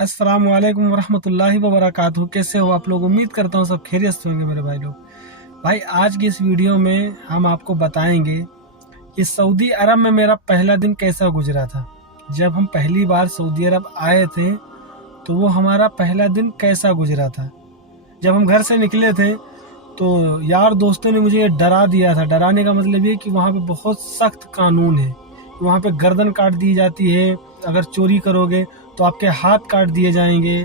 अस्सलाम वालेकुम वरहमतुल्लाहि वबरकातुहू। कैसे हो आप लोग? उम्मीद करता हूँ सब खैरियत से होंगे मेरे भाई लोग। भाई आज की इस वीडियो में हम आपको बताएंगे कि सऊदी अरब में मेरा पहला दिन कैसा गुजरा था। जब हम पहली बार सऊदी अरब आए थे तो वो हमारा पहला दिन कैसा गुजरा था। जब हम घर से निकले थे तो यार दोस्तों ने मुझे डरा दिया था। डराने का मतलब ये कि वहाँ पे बहुत सख्त कानून है। वहाँ पे गर्दन काट दी जाती है, अगर चोरी करोगे तो आपके हाथ काट दिए जाएंगे।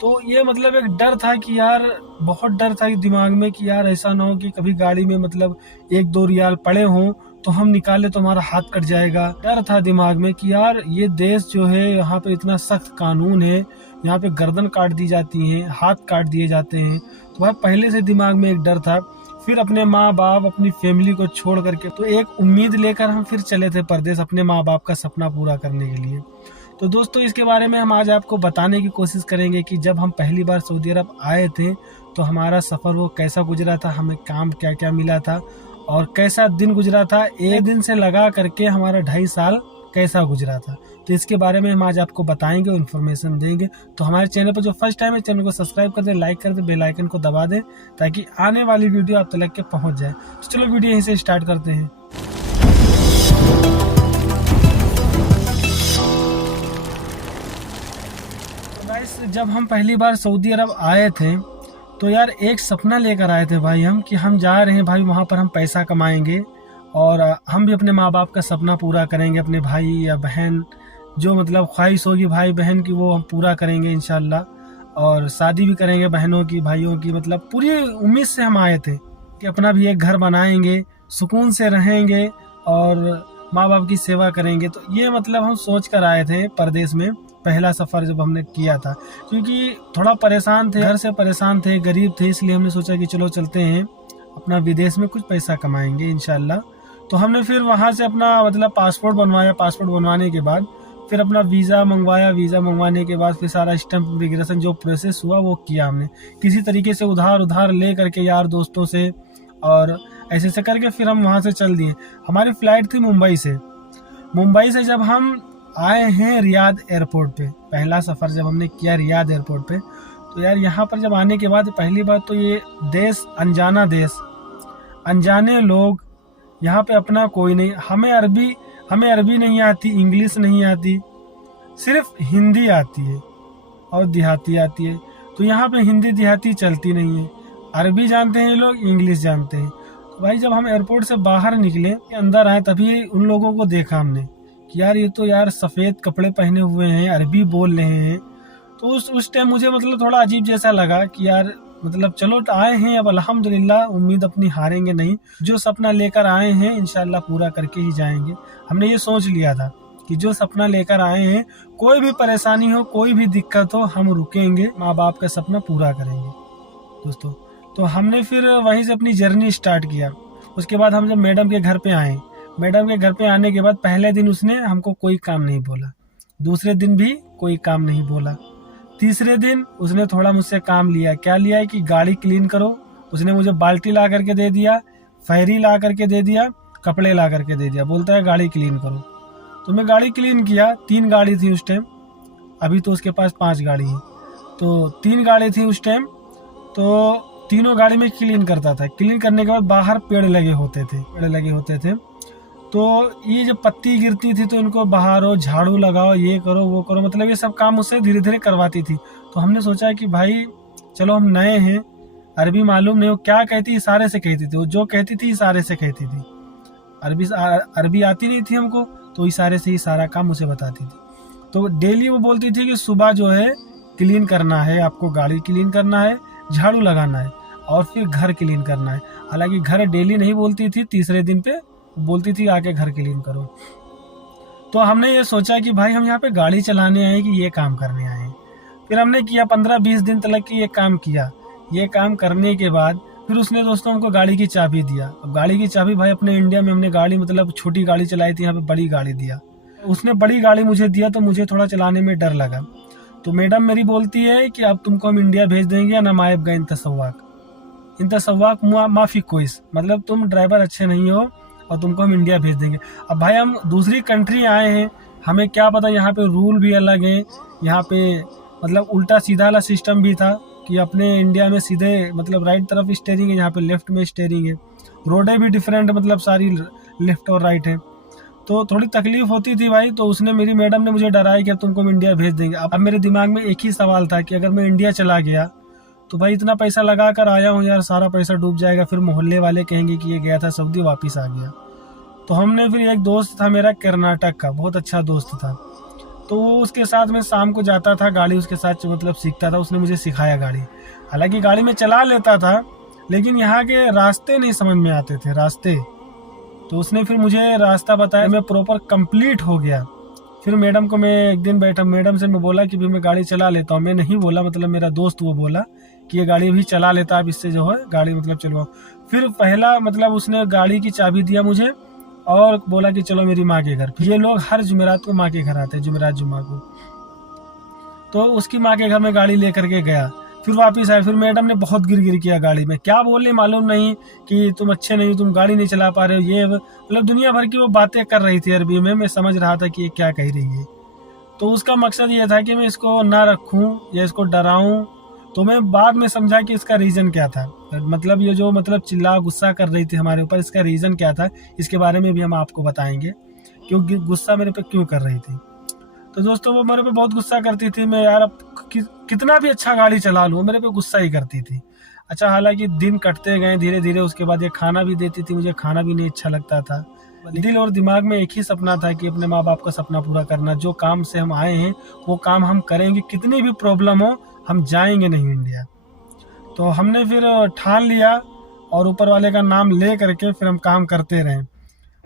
तो ये मतलब एक डर था कि यार, बहुत डर था कि दिमाग में कि यार ऐसा ना हो कि कभी गाड़ी में मतलब 1-2 रियाल पड़े हों तो हम निकाले तो हमारा हाथ कट जाएगा। डर था दिमाग में कि यार ये देश जो है यहाँ पे इतना सख्त कानून है, यहाँ पे गर्दन काट दी जाती है, हाथ काट दिए जाते हैं। तो भाई पहले से दिमाग में एक डर था। फिर अपने माँ बाप अपनी फैमिली को छोड़ करके तो एक उम्मीद लेकर हम फिर चले थे परदेश अपने माँ बाप का सपना पूरा करने के लिए। तो दोस्तों इसके बारे में हम आज आपको बताने की कोशिश करेंगे कि जब हम पहली बार सऊदी अरब आए थे तो हमारा सफ़र वो कैसा गुजरा था, हमें काम क्या क्या मिला था और कैसा दिन गुजरा था। एक दिन से लगा करके हमारा 2.5 साल कैसा गुजरा था। तो इसके बारे में हम आज आपको बताएंगे और इन्फॉर्मेशन देंगे। तो हमारे चैनल पर जो फर्स्ट टाइम है चैनल को सब्सक्राइब कर दें, लाइक कर दें, बेल आइकन को दबा दें ताकि आने वाली वीडियो आप तक के पहुंच जाए। तो चलो वीडियो यहीं से स्टार्ट करते हैं। जब हम पहली बार सऊदी अरब आए थे तो यार एक सपना लेकर आए थे भाई हम कि हम जा रहे हैं भाई वहाँ पर हम पैसा कमाएंगे और हम भी अपने माँ बाप का सपना पूरा करेंगे। अपने भाई या बहन जो मतलब ख्वाहिश होगी भाई बहन की वो हम पूरा करेंगे इंशाल्लाह। और शादी भी करेंगे बहनों की भाइयों की, मतलब पूरी उम्मीद से हम आए थे कि अपना भी एक घर बनाएंगे, सुकून से रहेंगे और माँ बाप की सेवा करेंगे। तो ये मतलब हम सोच कर आए थे परदेश में पहला सफ़र जब हमने किया था, क्योंकि थोड़ा परेशान थे, घर से परेशान थे, गरीब थे, इसलिए हमने सोचा कि चलो चलते हैं अपना विदेश में कुछ पैसा कमाएंगे इंशाल्लाह। तो हमने फिर वहाँ से अपना मतलब पासपोर्ट बनवाया। पासपोर्ट बनवाने के बाद फिर अपना वीज़ा मंगवाया। वीज़ा मंगवाने के बाद फिर सारा स्टैम्प इमिग्रेशन जो प्रोसेस हुआ वो किया हमने किसी तरीके से उधार ले करके यार दोस्तों से, और ऐसे ऐसे करके फिर हम वहाँ से चल दिए। हमारी फ़्लाइट थी मुंबई से। मुंबई से जब हम आए हैं रियाद एयरपोर्ट पे, पहला सफ़र जब हमने किया रियाद एयरपोर्ट पे, तो यार यहाँ पर जब आने के बाद पहली बात तो ये देश अनजाना देश, अनजाने लोग, यहाँ पे अपना कोई नहीं। हमें अरबी नहीं आती, इंग्लिश नहीं आती, सिर्फ हिंदी आती है और देहाती आती है। तो यहाँ पे हिंदी देहाती चलती नहीं है, अरबी जानते हैं लोग, इंग्लिश जानते हैं। तो भाई जब हम एयरपोर्ट से बाहर निकले, अंदर आए, तभी उन लोगों को देखा हमने कि यार ये तो यार सफ़ेद कपड़े पहने हुए हैं, अरबी बोल रहे हैं। तो उस टाइम मुझे मतलब थोड़ा अजीब जैसा लगा कि यार मतलब चलो तो आए हैं अब अल्हम्दुलिल्लाह, उम्मीद अपनी हारेंगे नहीं, जो सपना लेकर आए हैं इंशाल्लाह पूरा करके ही जाएंगे। हमने ये सोच लिया था कि जो सपना लेकर आए हैं, कोई भी परेशानी हो, कोई भी दिक्कत हो, हम रुकेंगे, माँ बाप का सपना पूरा करेंगे दोस्तों। तो हमने फिर वहीं से अपनी जर्नी स्टार्ट किया। उसके बाद हम जब मैडम के घर पे आए, मैडम के घर पे आने के बाद पहले दिन उसने हमको कोई काम नहीं बोला, दूसरे दिन भी कोई काम नहीं बोला, तीसरे दिन उसने थोड़ा मुझसे काम लिया। क्या लिया है कि गाड़ी क्लीन करो। उसने मुझे बाल्टी ला करके दे दिया, फैरी ला करके दे दिया, कपड़े ला करके दे दिया, बोलता है गाड़ी क्लीन करो। तो मैं गाड़ी क्लीन किया। 3 गाड़ी थी उस टाइम, अभी तो उसके पास 5 गाड़ी है। तो 3 गाड़ी थी उस टाइम, तो तीनों गाड़ी में क्लीन करता था। क्लीन करने के बाद बाहर पेड़ लगे होते थे। तो ये जब पत्ती गिरती थी तो इनको बहारो, झाड़ू लगाओ, ये करो वो करो, मतलब ये सब काम उससे धीरे धीरे करवाती थी। तो हमने सोचा कि भाई चलो हम नए हैं, अरबी मालूम नहीं हो, क्या कहती इशारे से कहती थी, वो जो कहती थी इशारे से कहती थी। अरबी आती नहीं थी हमको, तो इशारे से ही सारा काम उसे बताती थी। तो डेली वो बोलती थी कि सुबह जो है क्लीन करना है, आपको गाड़ी क्लीन करना है, झाड़ू लगाना है और फिर घर क्लीन करना है। हालांकि घर डेली नहीं बोलती थी, तीसरे दिन पे बोलती थी आके घर क्लीन करो। तो हमने ये सोचा कि भाई हम यहाँ पे गाड़ी चलाने आए कि ये काम करने आए हैं। फिर हमने किया 15-20 दिन तक कि ये काम किया। ये काम करने के बाद फिर उसने दोस्तों हमको गाड़ी की चाबी दिया। अब गाड़ी की चाबी भाई अपने इंडिया में हमने गाड़ी मतलब छोटी गाड़ी चलाई थी, यहाँ पे बड़ी गाड़ी दिया। उसने बड़ी गाड़ी मुझे दिया तो मुझे थोड़ा चलाने में डर लगा। तो मैडम मेरी बोलती है कि अब तुमको हम इंडिया भेज देंगे, ना मायब गए इंत सवाक माफी कोइस, मतलब तुम ड्राइवर अच्छे नहीं हो और तुमको हम इंडिया भेज देंगे। अब भाई हम दूसरी कंट्री आए हैं, हमें क्या पता यहाँ पे रूल भी अलग हैं, यहाँ पे मतलब उल्टा सीधा वाला सिस्टम भी था कि अपने इंडिया में सीधे मतलब राइट तरफ स्टेयरिंग है, यहाँ पे लेफ्ट में स्टेयरिंग है। रोडें भी डिफरेंट, मतलब सारी लेफ्ट और राइट है, तो थोड़ी तकलीफ होती थी भाई। तो उसने, मेरी मैडम ने मुझे डराया कि अब तुमको हम इंडिया भेज देंगे। अब मेरे दिमाग में एक ही सवाल था कि अगर मैं इंडिया चला गया तो भाई इतना पैसा लगा कर आया हूँ यार, सारा पैसा डूब जाएगा, फिर मोहल्ले वाले कहेंगे कि ये गया था सऊदी वापस आ गया। तो हमने फिर, एक दोस्त था मेरा कर्नाटक का, बहुत अच्छा दोस्त था, तो वो उसके साथ में शाम को जाता था, गाड़ी उसके साथ मतलब सीखता था, उसने मुझे सिखाया गाड़ी। हालांकि गाड़ी में चला लेता था, लेकिन यहाँ के रास्ते नहीं समझ में आते थे रास्ते। तो उसने फिर मुझे रास्ता बताया, मैं प्रॉपर कंप्लीट हो गया। फिर मैडम को मैं एक दिन बैठा, मैडम से मैं बोला कि भी मैं गाड़ी चला लेता हूँ। मैं नहीं बोला, मतलब मेरा दोस्त वो बोला कि ये गाड़ी भी चला लेता, अब इससे जो है गाड़ी मतलब चलवाओ। फिर पहला मतलब उसने गाड़ी की चाबी दिया मुझे और बोला कि चलो मेरी माँ के घर। ये लोग हर जुमेरात को माँ के घर आते हैं, जुमेरात जुम्मा को। तो उसकी माँ के घर में गाड़ी लेकर के गया, फिर वापस आया। फिर मैडम ने बहुत गिर किया गाड़ी में, क्या बोले मालूम नहीं कि तुम अच्छे नहीं हो, तुम गाड़ी नहीं चला पा रहे हो, ये मतलब दुनिया भर की वो बातें कर रही थी अरबी में। मैं समझ रहा था कि ये क्या कह रही है। तो उसका मकसद ये था कि मैं इसको ना रखूं या इसको डराऊं। तो मैं बाद में समझा कि इसका रीज़न क्या था, मतलब ये जो मतलब चिल्ला गुस्सा कर रही थी हमारे ऊपर, इसका रीज़न क्या था, इसके बारे में भी हम आपको बताएंगे क्योंकि गुस्सा मेरे पे क्यों कर रही थी। तो दोस्तों वो मेरे पे बहुत गुस्सा करती थी। मैं यार अब कितना भी अच्छा गाड़ी चला लूँ, मेरे पे गुस्सा ही करती थी। अच्छा, हालांकि दिन कटते गए धीरे धीरे, उसके बाद ये खाना भी देती थी, मुझे खाना भी नहीं अच्छा लगता था। दिल और दिमाग में एक ही सपना था कि अपने माँ बाप का सपना पूरा करना। जो काम से हम आए हैं वो काम हम करेंगे, कितनी भी प्रॉब्लम हो हम जाएंगे नहीं इंडिया। तो हमने फिर ठान लिया और ऊपर वाले का नाम ले करके फिर हम काम करते रहे।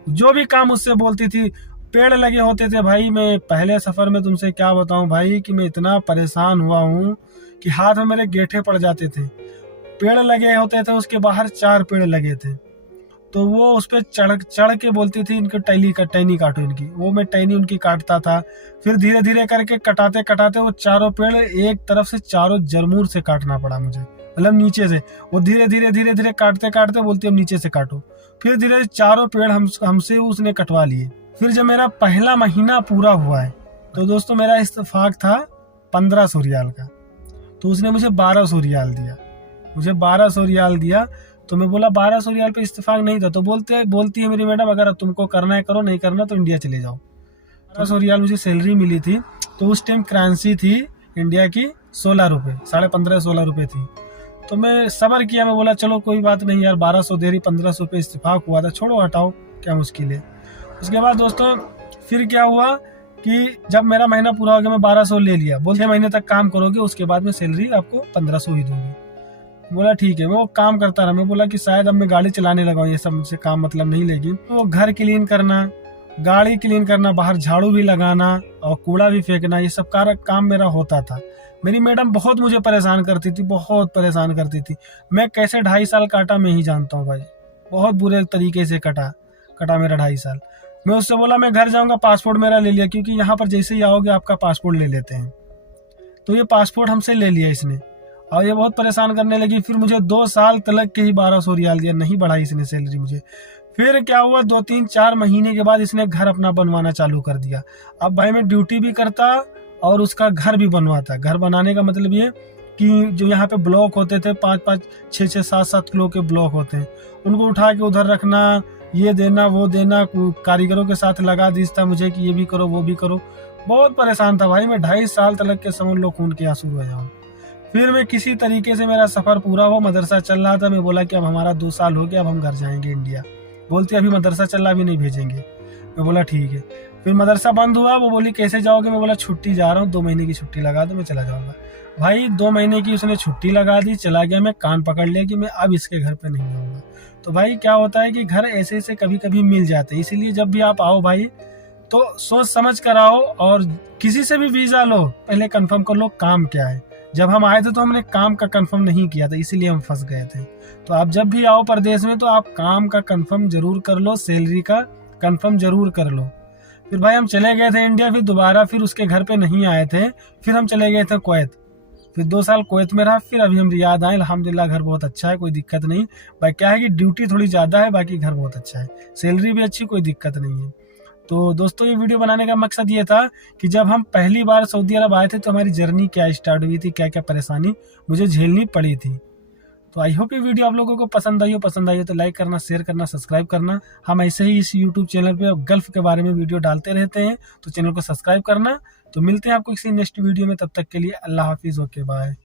जो भी काम उससे बोलती थी, पेड़ लगे होते थे भाई। मैं पहले सफ़र में तुमसे क्या बताऊं भाई कि मैं इतना परेशान हुआ हूँ कि हाथ में मेरे गेठे पड़ जाते थे। पेड़ लगे होते थे, उसके बाहर 4 पेड़ लगे थे, तो वो उस पर चढ़ के बोलती थी इनको टहनी काटो इनकी। वो मैं टहनी उनकी काटता था। फिर धीरे धीरे करके कटाते कटाते वो चारों पेड़ एक तरफ से चारों जरमूर से काटना पड़ा मुझे, मतलब नीचे से। वो धीरे धीरे काटते काटते बोलती अब नीचे से काटो। फिर धीरे चारों पेड़ हमसे उसने कटवा लिए। फिर जब मेरा पहला महीना पूरा हुआ है तो दोस्तों मेरा इत्तेफाक था 1500 रियाल का, तो उसने मुझे 1200 रियाल दिया। मुझे 1200 रियाल दिया तो मैं बोला 1200 रियाल पे इत्तेफाक नहीं था। तो बोलती है मेरी मैडम अगर तुमको करना है करो, नहीं करना तो इंडिया चले जाओ। 1200 रियाल मुझे सैलरी मिली थी। तो उस टाइम करेंसी थी इंडिया की 16 रुपये, 15.5-16 रुपये थी। तो मैं सब्र किया, मैं बोला चलो कोई बात नहीं यार, 1200 दे रही, 1500 पे इत्तेफाक हुआ था, छोड़ो हटाओ क्या मुश्किल है। उसके बाद दोस्तों फिर क्या हुआ कि जब मेरा महीना पूरा हो गया, मैं 1200 ले लिया। बोलते महीने तक काम करोगे उसके बाद में सैलरी आपको 1500 ही दूंगी। बोला ठीक है। मैं वो काम करता रहा। मैं बोला कि शायद अब मैं गाड़ी चलाने लगा हूँ, ये सब मुझसे काम मतलब नहीं लेगी। तो वो घर क्लीन करना, गाड़ी क्लीन करना, बाहर झाड़ू भी लगाना और कूड़ा भी फेंकना, ये सब काम मेरा होता था। मेरी मैडम बहुत मुझे परेशान करती थी, बहुत परेशान करती थी। मैं कैसे 2.5 साल काटा मैं ही जानता हूँ भाई, बहुत बुरे तरीके से कटा मेरा 2.5 साल। मैं उससे बोला मैं घर जाऊँगा, पासपोर्ट मेरा ले लिया, क्योंकि यहाँ पर जैसे ही आओगे आपका पासपोर्ट ले लेते हैं। तो ये पासपोर्ट हमसे ले लिया इसने और ये बहुत परेशान करने लगी। फिर मुझे 2 साल तलक के ही 1200 रियाल दिया, नहीं बढ़ाई इसने सैलरी मुझे। फिर क्या हुआ, 2-3-4 महीने के बाद इसने घर अपना बनवाना चालू कर दिया। अब भाई मैं ड्यूटी भी करता और उसका घर भी बनवाता। घर बनाने का मतलब ये कि जो यहाँ पे ब्लॉक होते थे 5-5, 6-6, 7-7 किलो के ब्लॉक होते हैं, उनको उठा के उधर रखना, ये देना वो देना, कारीगरों के साथ लगा दीजता मुझे कि ये भी करो वो भी करो। बहुत परेशान था भाई मैं, 2.5 साल तलक के समझ लो खून के आंसू रोया हूँ। फिर मैं किसी तरीके से मेरा सफ़र पूरा हुआ, मदरसा चल रहा था। मैं बोला कि अब हमारा 2 साल हो गया, अब हम घर जाएंगे इंडिया। बोलती अभी मदरसा चल रहा, अभी नहीं भेजेंगे। मैं बोला ठीक है। फिर मदरसा बंद हुआ, वो बोली कैसे जाओगे? मैं बोला छुट्टी जा रहा हूँ, 2 महीने की छुट्टी लगा दो मैं चला जाऊँगा। भाई 2 महीने की उसने छुट्टी लगा दी, चला गया। मैं कान पकड़ लिया कि मैं अब इसके घर पे नहीं आऊँगा। तो भाई क्या होता है कि घर ऐसे ऐसे कभी कभी मिल जाते हैं, इसीलिए जब भी आप आओ भाई तो सोच समझ कर आओ और किसी से भी वीज़ा लो, पहले कंफर्म कर लो काम क्या है। जब हम आए थे तो हमने काम का कंफर्म नहीं किया था, इसीलिए हम फंस गए थे। तो आप जब भी आओ परदेश में तो आप काम का कंफर्म जरूर कर लो, सैलरी का कंफर्म जरूर कर लो। फिर भाई हम चले गए थे इंडिया, फिर दोबारा फिर उसके घर पे नहीं आए थे। फिर हम चले गए थे कुवैत, फिर 2 साल कुवैत में रहा। फिर अभी हम रियाद आए, अल्हम्दुलिल्लाह घर बहुत अच्छा है, कोई दिक्कत नहीं। भाई क्या है कि ड्यूटी थोड़ी ज़्यादा है, बाकी घर बहुत अच्छा है, सैलरी भी अच्छी, कोई दिक्कत नहीं है। तो दोस्तों ये वीडियो बनाने का मकसद ये था कि जब हम पहली बार सऊदी अरब आए थे तो हमारी जर्नी क्या स्टार्ट हुई थी, क्या क्या परेशानी मुझे झेलनी पड़ी थी। तो आई होप ये वीडियो आप लोगों को पसंद आई हो तो लाइक करना, शेयर करना, सब्सक्राइब करना। हम ऐसे ही इस यूट्यूब चैनल पे गल्फ के बारे में वीडियो डालते रहते हैं, तो चैनल को सब्सक्राइब करना। तो मिलते हैं आपको किसी नेक्स्ट वीडियो में, तब तक के लिए अल्लाह हाफिज़, ओके बाय।